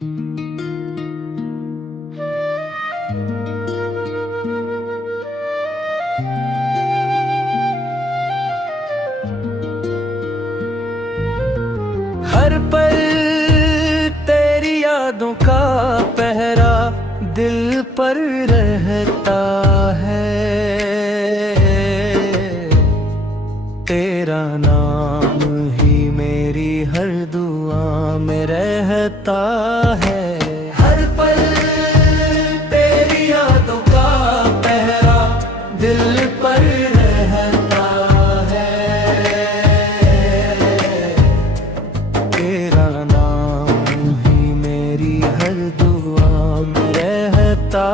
हर पल तेरी यादों का पहरा दिल पर रहता है। तेरा नाम ही मेरी हर दुआ में रहता है। हर पल तेरी यादों का पहरा दिल पर रहता है। तेरा नाम ही मेरी हर दुआ में रहता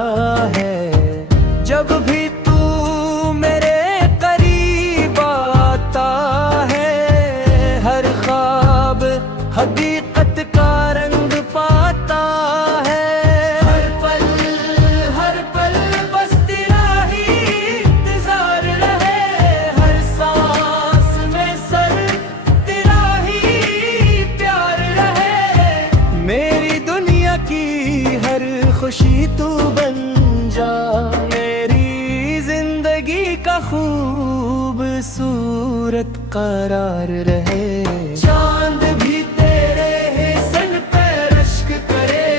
है। जब भी तू मेरे करीब आता है, हर ख्वाब हकीकत का रंग पाता है। हर पल बस तेरा ही इंतजार रहे, हर सांस में सिर्फ तेरा ही प्यार रहे। मेरी दुनिया की हर खुशी तू बन जा, मेरी जिंदगी का खूबसूरत करार रहे। चांद भी तेरे हुस्न पे रश्क करे,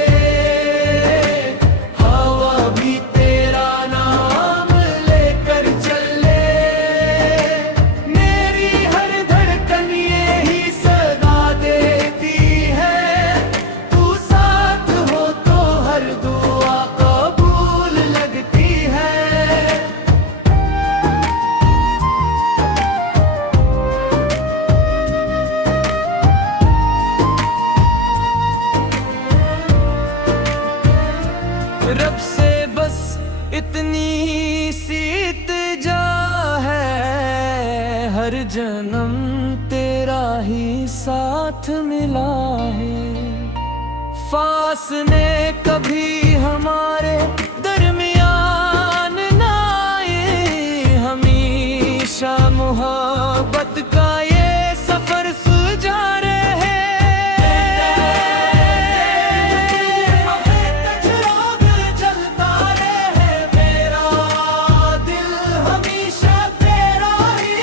हवा भी तेरा नाम लेकर चले। मेरी हर धड़कन यही सदा देती है, तू साथ हो तो हर दुआ कबूल लगती है। रब से बस इतनी सी इल्तिजा है, हर जन्म तेरा ही साथ मिला है। फासले कभी हमारे दरमियान ना आए, हमेशा मोहब्बत का ये सफर सुलझा रहे। जलता रहे मेरा दिल, हमेशा तेरा ही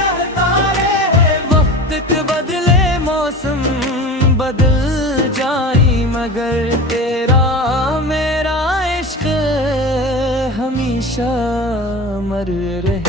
रहता रहे। वक्त के बदले मौसम बदल जाई, मगर तेरा मेरा इश्क हमेशा अमर रहे।